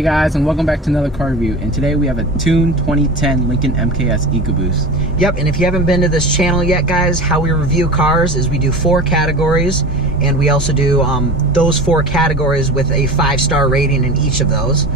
Hey guys, and welcome back to another car review. And today we have a tuned 2010 Lincoln MKS EcoBoost. Yep, and if you haven't been to this channel yet, guys, how we review cars is we do 4 categories, and we also do those 4 categories with a 5-star rating in each of those.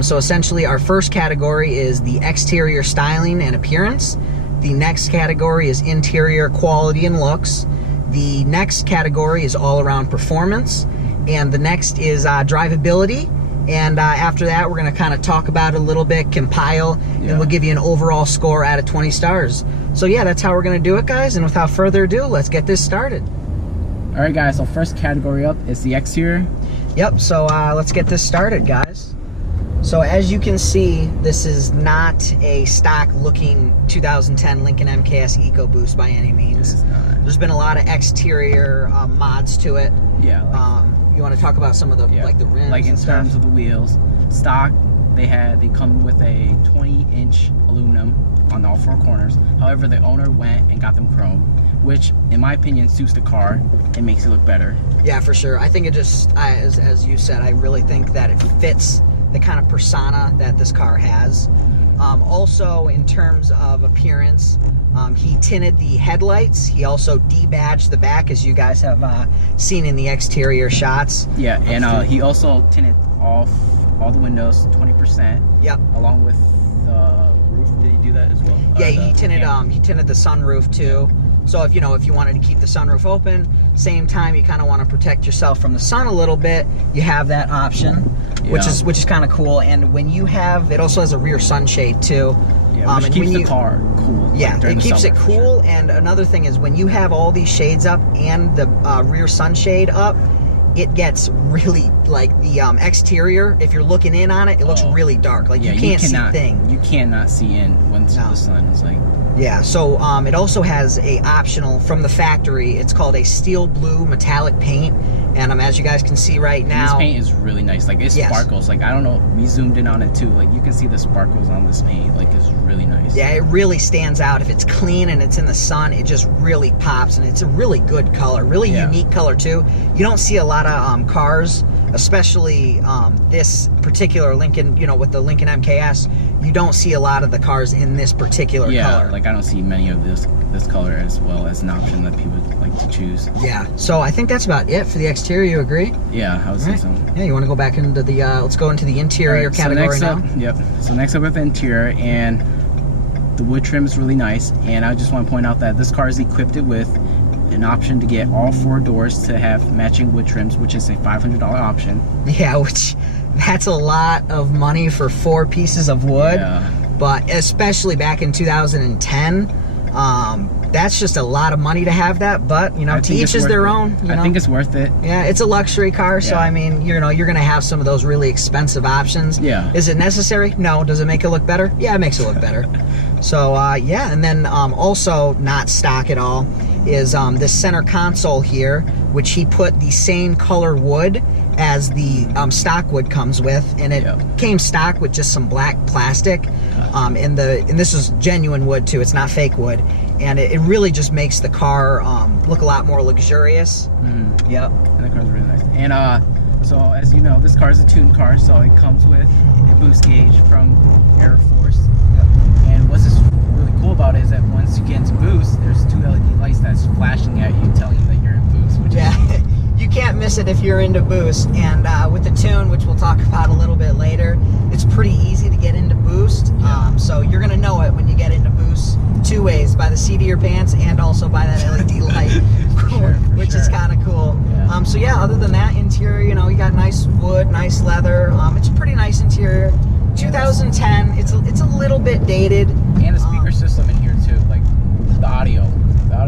So essentially, our first category is the exterior styling and appearance. The next category is interior quality and looks. The next category is all-around performance, and the next is drivability. And after that, we're going to kind of talk about it a little bit, compile, and we'll give you an overall score out of 20 stars. So yeah, that's how we're going to do it, guys. And without further ado, let's get this started. All right, guys, so first category up is the exterior. Yep, so let's get this started, guys. So as you can see, this is not a stock-looking 2010 Lincoln MKS EcoBoost by any means. It is not. There's been a lot of exterior mods to it. Yeah. You want to talk about some of the like the rims, like in terms of the wheels, stock they come with a 20-inch aluminum on all 4 corners. However, the owner went and got them chrome, which in my opinion suits the car and makes it look better. Yeah, for sure. I think it just, as you said, I really think that it fits the kind of persona that this car has. Also, in terms of appearance, he tinted the headlights. He also debadged the back, as you guys have seen in the exterior shots. Yeah, and he also tinted all the windows 20%. Yep. Along with the roof. Did he do that as well? Yeah, he tinted the sunroof too. Yeah. So if you wanted to keep the sunroof open, same time you kind of want to protect yourself from the sun a little bit, you have that option, which is kind of cool. And when you have, it also has a rear sunshade too. Yeah, which keeps the car cool. Yeah, it keeps it cool. And another thing is when you have all these shades up and the rear sunshade up, it gets really, like, the exterior, if you're looking in on it, it looks really dark. Like, you can't see a thing. You cannot see in when the sun is like... Yeah, so it also has a optional from the factory. It's called a steel blue metallic paint, and as you guys can see right now, this paint is really nice. Like, it sparkles. Like, I don't know, we zoomed in on it too. Like, you can see the sparkles on this paint. Like, it's really nice. Yeah, it really stands out. If it's clean and it's in the sun, it just really pops, and it's a really good color, really unique color too. You don't see a lot of cars, especially this particular Lincoln, with the Lincoln MKS, you don't see a lot of the cars in this particular color. Yeah, like I don't see many of this color as well as an option that people would like to choose. Yeah, so I think that's about it for the exterior. You agree? Yeah, I would say so. Yeah, you want to go back into the, let's go into the interior category now? Yep, so next up with the interior, and the wood trim is really nice, and I just want to point out that this car is equipped with an option to get all 4 doors to have matching wood trims, which is a $500 option. Yeah, which that's a lot of money for 4 pieces of wood. Yeah. But especially back in 2010, that's just a lot of money to have that. But to each is their own. I think it's worth it. Yeah, it's a luxury car, so I mean, you're gonna have some of those really expensive options. Yeah. Is it necessary? No. Does it make it look better? Yeah, it makes it look better. So yeah, and then also not stock at all is this center console here, which he put the same color wood as the stock wood comes with, and it came stock with just some black plastic, and this is genuine wood too. It's not fake wood, and it really just makes the car look a lot more luxurious. Mm-hmm. Yep, and the car's really nice. And so as you know, this car is a tuned car, so it comes with a boost gauge from Air Force. Yep. And what's really cool about it is that once you get into boost, there's 2 LED lights that's flashing at you, telling you that you're in boost. Which you can't miss it if you're into boost. And with the tune, which we'll talk about a little bit later, it's pretty easy to get into boost. So you're gonna know it when you get into boost 2 ways: by the seat of your pants and also by that LED light, which is kind of cool. Yeah. So yeah, other than that, interior, you got nice wood, nice leather. It's a pretty nice interior. 2010. It's a little bit dated. And the speaker system in here too, like the audio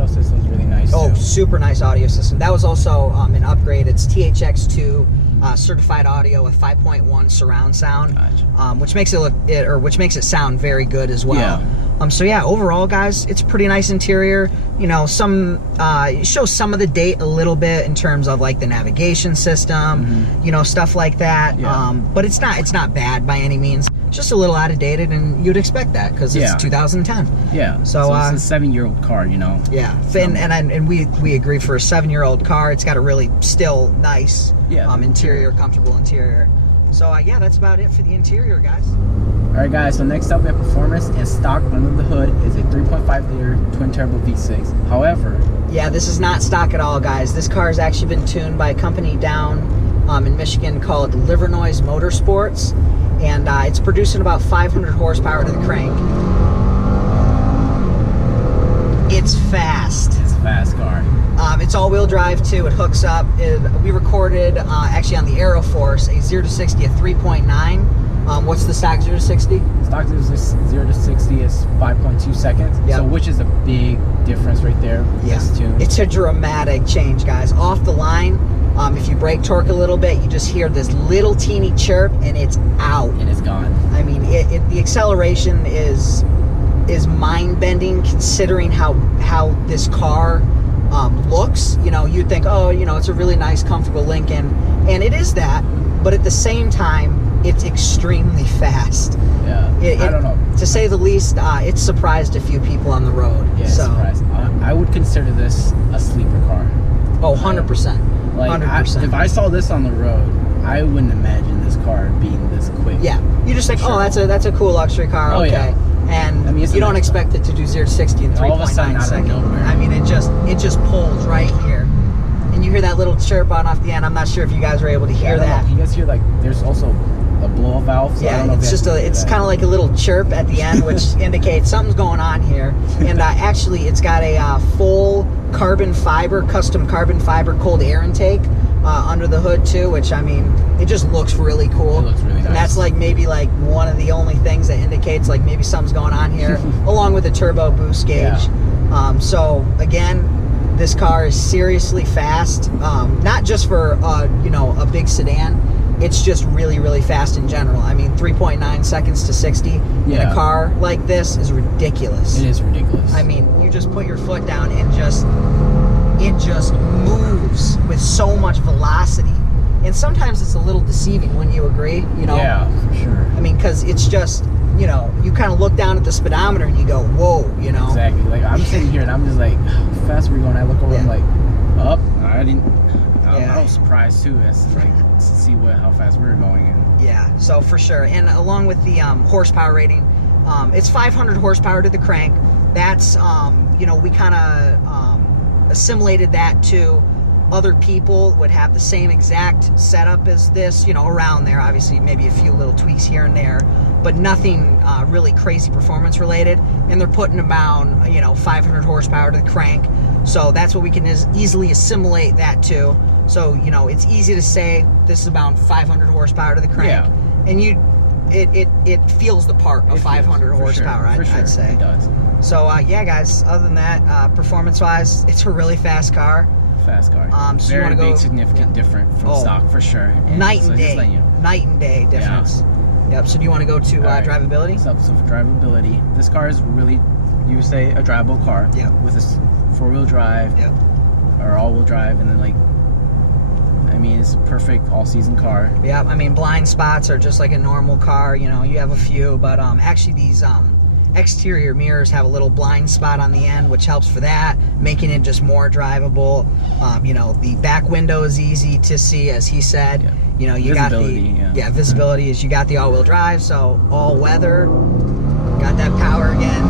system is really nice. Oh, super nice audio system. That was also an upgrade. It's THX2 certified audio with 5.1 surround sound, which makes it sound very good as well. Yeah. So yeah, overall, guys, it's a pretty nice interior. It shows some of the date a little bit in terms of like the navigation system, stuff like that. Yeah. But it's not bad by any means. Just a little out of dated, and you'd expect that because it's 2010. Yeah. So it's a 7-year-old car, Yeah. So. And we agree, for a 7-year-old car, it's got a really still nice interior, comfortable interior. So yeah, that's about it for the interior, guys. Alright guys, so next up we have performance, and stock under the hood is a 3.5 liter twin turbo V6. However, yeah, this is not stock at all, guys. This car has actually been tuned by a company down in Michigan called Livernoise Motorsports, and it's producing about 500 horsepower to the crank. It's fast. it's a fast car. It's all-wheel drive too. It hooks up. We recorded actually on the Aeroforce a 0 to 60 at 3.9. What's the stock 0 to 60? Stock 0 to 60 is 5.2 seconds. Yep. So which is a big difference right there. Yeah, This tune. it's a dramatic change, guys. Off the line, if you brake torque a little bit, you just hear this little teeny chirp, and it's out. and it's gone. I mean, the acceleration is mind-bending, considering how this car looks. You know, you'd think, oh, you know, it's a really nice, comfortable Lincoln, and it is that. But at the same time, it's extremely fast. Yeah, I don't know. To say the least, it's surprised a few people on the road. Yeah, so. surprised. I would consider this a sleeper car. Oh, 100%. Like, 100%. if I saw this on the road, I wouldn't imagine this car being this quick. Yeah, you just think, Sure. oh, that's a cool luxury car. Oh, Okay, yeah. and I mean, it's you a don't nice expect it to do 0 to 60 in All of a sudden, 3.9 out of seconds. nowhere. I mean, it just pulls right here, and you hear that little chirp on off the end. I'm not sure if you guys were able to Yeah, hear I don't that. know. You guys hear, like, there's also a blow valve. So I Yeah, don't know it's just it's kind of like a little chirp at the end, which indicates something's going on here. And actually, it's got a full custom carbon fiber cold air intake under the hood too, which, I mean, it just looks really cool. It looks really nice. And that's like maybe like one of the only things that indicates like maybe something's going on here, along with the turbo boost gauge. Yeah. So again, this car is seriously fast, not just for you know, a big sedan. It's just really, really fast in general. I mean, 3.9 seconds to 60 in a car like this is ridiculous. It is ridiculous. I mean, you just put your foot down and it just moves with so much velocity. And sometimes it's a little deceiving, wouldn't you agree? You know? Yeah, for sure. I mean, because it's just, you know, you kind of look down at the speedometer and you go, whoa, you know? Exactly. Like, I'm sitting here and I'm just like, how fast were you going? I look over, I'm like, up. I was surprised too, as like to see how fast we were going. And yeah, so for sure. And along with the horsepower rating, it's 500 horsepower to the crank. That's you know, we kind of assimilated that to other people would have the same exact setup as this, you know, around there. Obviously, maybe a few little tweaks here and there, but nothing really crazy performance related. And they're putting about, you know, 500 horsepower to the crank. So that's what we can easily assimilate that to. So, you know, it's easy to say this is about 500 horsepower to the crank. Yeah. And it feels the part of 500 horsepower, I'd say. It does. So, yeah, guys, other than that, performance-wise, it's a really fast car. Fast car. So Very you want to go big, significant different from stock, for sure. And Night so and just day. letting you know. Night and day difference. Yep, so do you want to go to All right. drivability? So for drivability, this car is really, you would say, a drivable car. Yep. With this four-wheel drive. Yep. Or all-wheel drive, and then like, I mean, it's a perfect all-season car. Yeah, I mean, blind spots are just like a normal car. You know, you have a few, but actually these exterior mirrors have a little blind spot on the end, which helps for that, making it just more drivable. You know, the back window is easy to see, as he said. Yeah. You know, you Visibility, got the yeah. visibility is you got the all-wheel drive, so all weather, got that power again.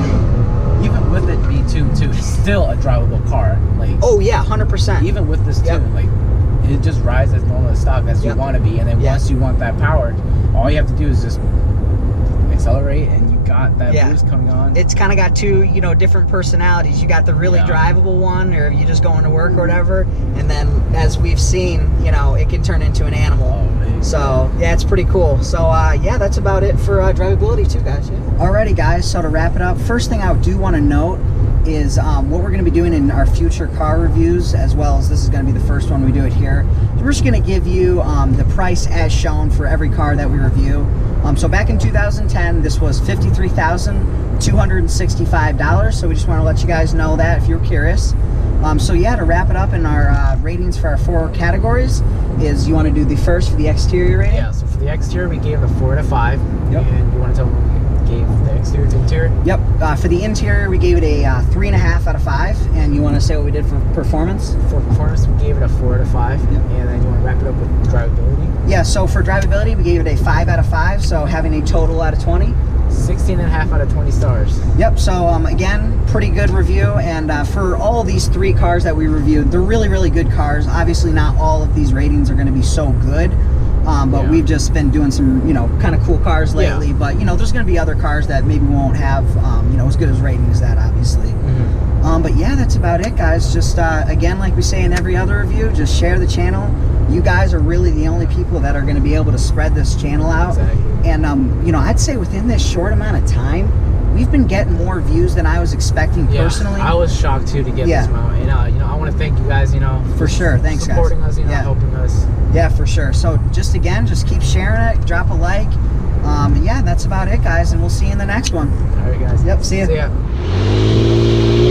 Even with it being tuned too, it's still a drivable car. Like, Oh yeah, 100%. even with this Yep. tune, like, it just rides as normal as stock as Yep. you want to be, and then Yeah. once you want that power, all you have to do is just accelerate, and you got that Yeah. boost coming on. It's kind of got two, you know, different personalities. You got the really Yeah. drivable one, or you just going to work or whatever, and then as we've seen, you know, it can turn into an animal. So yeah, it's pretty cool. So yeah, that's about it for drivability too, guys. Yeah. Alrighty, guys. So to wrap it up, first thing I do want to note is what we're going to be doing in our future car reviews, as well as this is going to be the first one we do it here. We're just going to give you the price as shown for every car that we review. So back in 2010, this was $53,265. So we just want to let you guys know that if you're curious. So yeah, to wrap it up in our ratings for our 4 categories is, you want to do the first for the exterior rating? Yeah, so for the exterior, we gave it a 4 out of 5. Yep. And you want to tell them what we gave the exterior to interior? Yep. For the interior, we gave it a 3.5 out of 5. And you want to say what we did for performance? For performance, we gave it a 4 out of 5. Yep. And then you want to wrap it up with drivability? Yeah, so for drivability, we gave it a 5 out of 5, so having a total out of 20. 16.5 out of 20 stars. Yep, so again, pretty good review, and for all these 3 cars that we reviewed, they're really, really good cars. Obviously, not all of these ratings are going to be so good, but we've just been doing some, you know, kind of cool cars lately. Yeah. But, you know, there's going to be other cars that maybe won't have, you know, as good as rating as that, obviously. But yeah, that's about it, guys. Just, again, like we say in every other review, just share the channel. You guys are really the only people that are going to be able to spread this channel out. Exactly. And, you know, I'd say within this short amount of time, we've been getting more views than I was expecting personally. I was shocked, too, to get this amount. And, you know, I want to thank you guys, you know. For sure. Thanks, guys. Supporting us, you know, helping us. Yeah, for sure. So, just again, just keep sharing it. Drop a like. Yeah, that's about it, guys. And we'll see you in the next one. All right, guys. Yep, see ya. See ya.